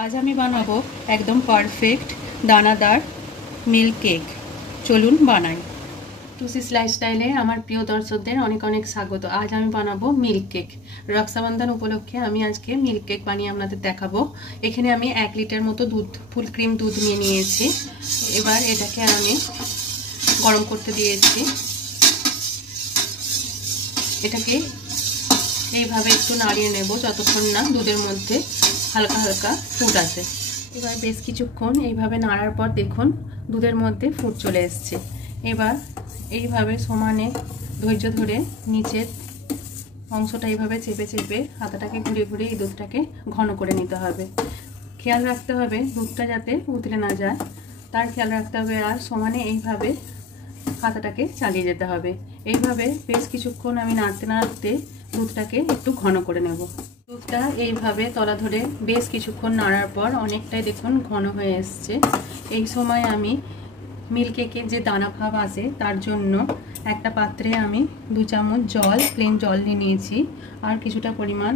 आज আমি বানাবো একদম পারফেক্ট দানাদার মিল্ক কেক। চলুন বানাই। টুসিস লাইফস্টাইলে আমার প্রিয় দর্শকদের অনেক অনেক স্বাগত। আজ আমি বানাবো মিল্ক কেক। রক্ষাবন্ধন উপলক্ষে আমি আজকে মিল্ক কেক বানিয়ে আপনাদের দেখাবো। এখানে আমি 1 লিটার মতো দুধ, ফুল ক্রিম দুধ নিয়ে নিয়েছি। এবার এটাকে আমি গরম করতে দিয়েছি। এটাকে এইভাবে একটু নাড়িয়ে নেব যতক্ষণ না দুধের মধ্যে হালকা হালকা ফুট আসে। এবার বেশ কিছুক্ষণ এইভাবে নাড়ার পর দেখুন দুধের মধ্যে ফুট চলে এসছে। এবার এইভাবে সমানে ধৈর্য ধরে নিচের অংশটা এইভাবে চেপে চেপে হাতাটাকে ঘুরে ঘুরে এই দুধটাকে ঘন করে নিতে হবে। খেয়াল রাখতে হবে দুধটা যাতে উতলে না যায়, তার খেয়াল রাখতে হবে। আর সমানে এইভাবে হাতাটাকে চালিয়ে যেতে হবে। এইভাবে বেশ কিছুক্ষণ আমি নাড়তে নাড়তে দুধটাকে একটু ঘন করে নেব। দুধটা এইভাবে তলা ধরে বেশ কিছুক্ষণ নাড়ার পর অনেকটাই দেখুন ঘন হয়ে এসছে। এই সময় আমি মিল্ক কেকের যে দানা ভাব আসে তার জন্য একটা পাত্রে আমি 2 চামচ জল, প্লেন জল নিয়ে নিয়েছি। আর কিছুটা পরিমাণ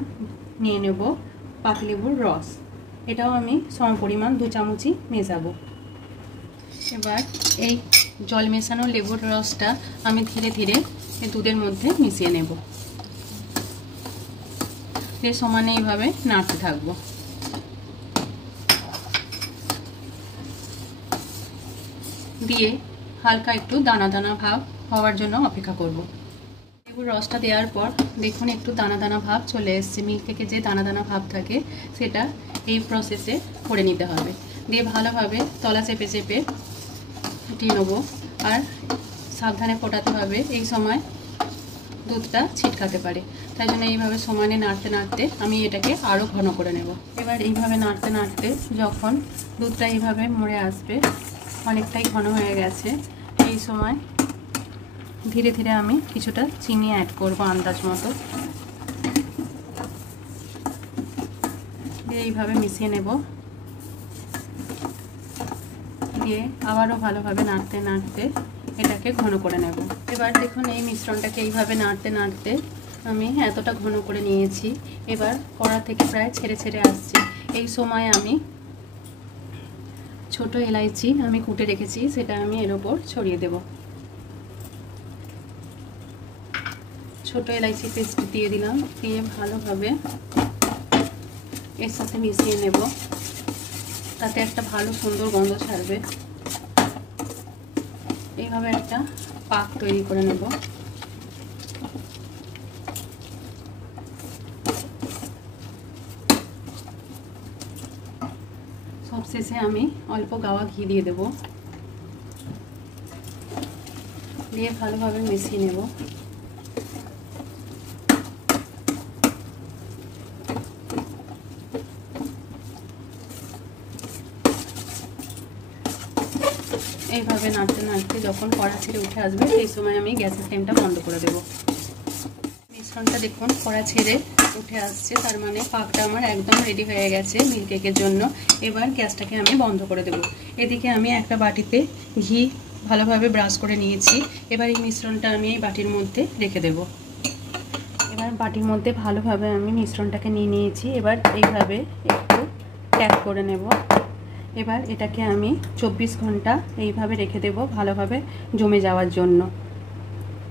নিয়ে নেব পাতিলেবুর রস। এটাও আমি সম পরিমাণ 2 চামচই মেশাবো। এবার এই জল মেশানো লেবুর রসটা আমি ধীরে ধীরে দুধের মধ্যে মিশিয়ে নেব। সমানে এইভাবে নাড়তে থাকবো। দিয়ে হালকা একটু দানা দানা ভাব হওয়ার জন্য অপেক্ষা করব। লেবুর রসটা দেওয়ার পর দেখুন একটু দানা দানা ভাব চলে এসছে। মিল্ক কেকে যে দানা দানা ভাব থাকে সেটা এই প্রসেসে করে নিতে হবে। দিয়ে ভালোভাবে তলা চেপে চেপে ফুটিয়ে নেব। আর সাবধানে ফোটাতে হবে, এই সময় দুধটা ছিটকাতে পারে। তাই জন্য এইভাবে সমানে নাড়তে নাড়তে আমি এটাকে আরও ঘন করে নেব। এবার এইভাবে নাড়তে নাড়তে যখন দুধটা এইভাবে মরে আসবে, অনেকটাই ঘন হয়ে গেছে, এই সময় ধীরে ধীরে আমি কিছুটা চিনি অ্যাড করব আন্দাজ মতো। দিয়ে এইভাবে মিশিয়ে নেব। দিয়ে আবারও ভালোভাবে নাড়তে নাড়তে এটাকে ঘন করে নেব। এবার দেখুন এই মিশ্রণটাকে এইভাবে নাড়তে নাড়তে আমি এতটা ঘন করে নিয়েছি। এবার কড়া থেকে প্রায় ছেড়ে ছেড়ে আসছে। এই সময় আমি ছোট এলাইচি আমি কুটে রেখেছি, সেটা আমি এর ওপর ছড়িয়ে দেব। ছোট এলাইচি পেস্ট দিয়ে দিলাম। দিয়ে ভালোভাবে এর সাথে মিশিয়ে নেব। তাতে একটা ভালো সুন্দর গন্ধ ছাড়বে। এইভাবে একটা পাক তৈরি করে নেব। সবশেষে আমি অল্প গাওয়া ঘি দিয়ে দেব। দিয়ে ভালোভাবে মিশিয়ে নেব। এইভাবে নাড়তে নাড়তে যখন কড়া ছেড়ে উঠে আসবে সেই সময় আমি গ্যাসের ফ্লেমটা বন্ধ করে দেব। মিশ্রণটা দেখুন কড়া ছেড়ে উঠে আসছে, তার মানে পাকটা আমার একদম রেডি হয়ে গেছে মিল্ক কেকের জন্য। এবার গ্যাসটাকে আমি বন্ধ করে দেব। এদিকে আমি একটা বাটিতে ঘি ভালোভাবে ব্রাশ করে নিয়েছি। এবার এই মিশ্রণটা আমি এই বাটির মধ্যে রেখে দেব। এবার বাটির মধ্যে ভালোভাবে আমি মিশ্রণটাকে নিয়ে নিয়েছি। এবার এইভাবে একটু ট্যাপ করে নেব। এবার এটাকে আমি 24 ঘন্টা এইভাবে রেখে দেব ভালোভাবে জমে যাওয়ার জন্য।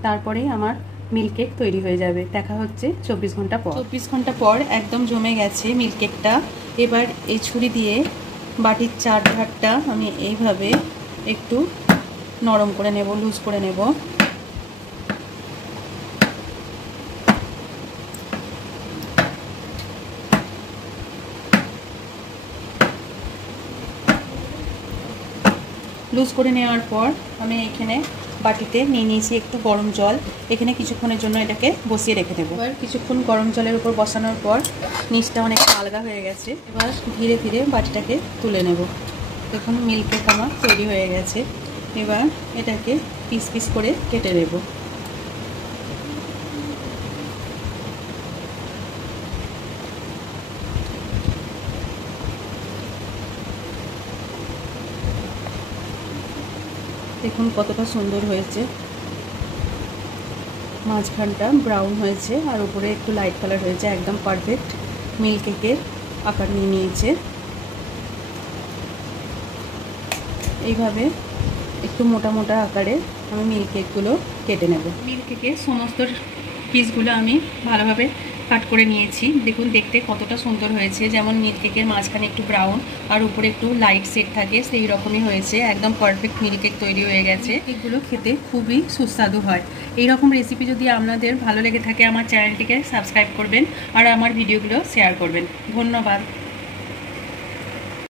তারপরেই আমার মিল্ক কেক তৈরি হয়ে যাবে। দেখা হচ্ছে 24 ঘন্টা পর। 24 ঘন্টা পর একদম জমে গেছে মিল্ক কেকটা। এবার এই ছুরি দিয়ে বাটির চারধারটা আমি এইভাবে একটু নরম করে নেব, লুজ করে নেব। লুজ করে নেওয়ার পর আমি এখানে বাটিতে নিয়ে নিয়েছি একটু গরম জল। এখানে কিছুক্ষণের জন্য এটাকে বসিয়ে রেখে দেবো। এবার কিছুক্ষণ গরম জলের উপর বসানোর পর নিচটা অনেকটা আলগা হয়ে গেছে। এবার ধীরে ধীরে বাটিটাকে তুলে নেব। দেখুন মিল্ক কেক আমার তৈরি হয়ে গেছে। এবার এটাকে পিস পিস করে কেটে নেব। দেখুন কতটা সুন্দর হয়েছে। মাঝখানটা ব্রাউন হয়েছে আর উপরে একটু লাইট কালার হয়েছে। একদম পারফেক্ট মিল্ক কেকের আকার নিয়ে নিয়েছে। এইভাবে একটু মোটা মোটা আকারে আমি মিল্ক কেকগুলো কেটে নেব। মিল্ক কেকের সমস্ত পিসগুলো আমি ভালোভাবে কাট করে নিয়েছি। দেখুন দেখতে কতটা সুন্দর হয়েছে, যেমন মিল্ক কেকের মাঝখানে একটু ব্রাউন আর উপরে একটু লাইট শেড থাকে সেই রকমই হয়েছে। একদম পারফেক্ট মিল্ক কেক তৈরি হয়ে গেছে। এগুলো খেতে খুবই সুস্বাদু হয়। এই রকম রেসিপি যদি আপনাদের ভালো লেগে থাকে আমার চ্যানেলটিকে সাবস্ক্রাইব করবেন আর আমার ভিডিওগুলো শেয়ার করবেন। ধন্যবাদ।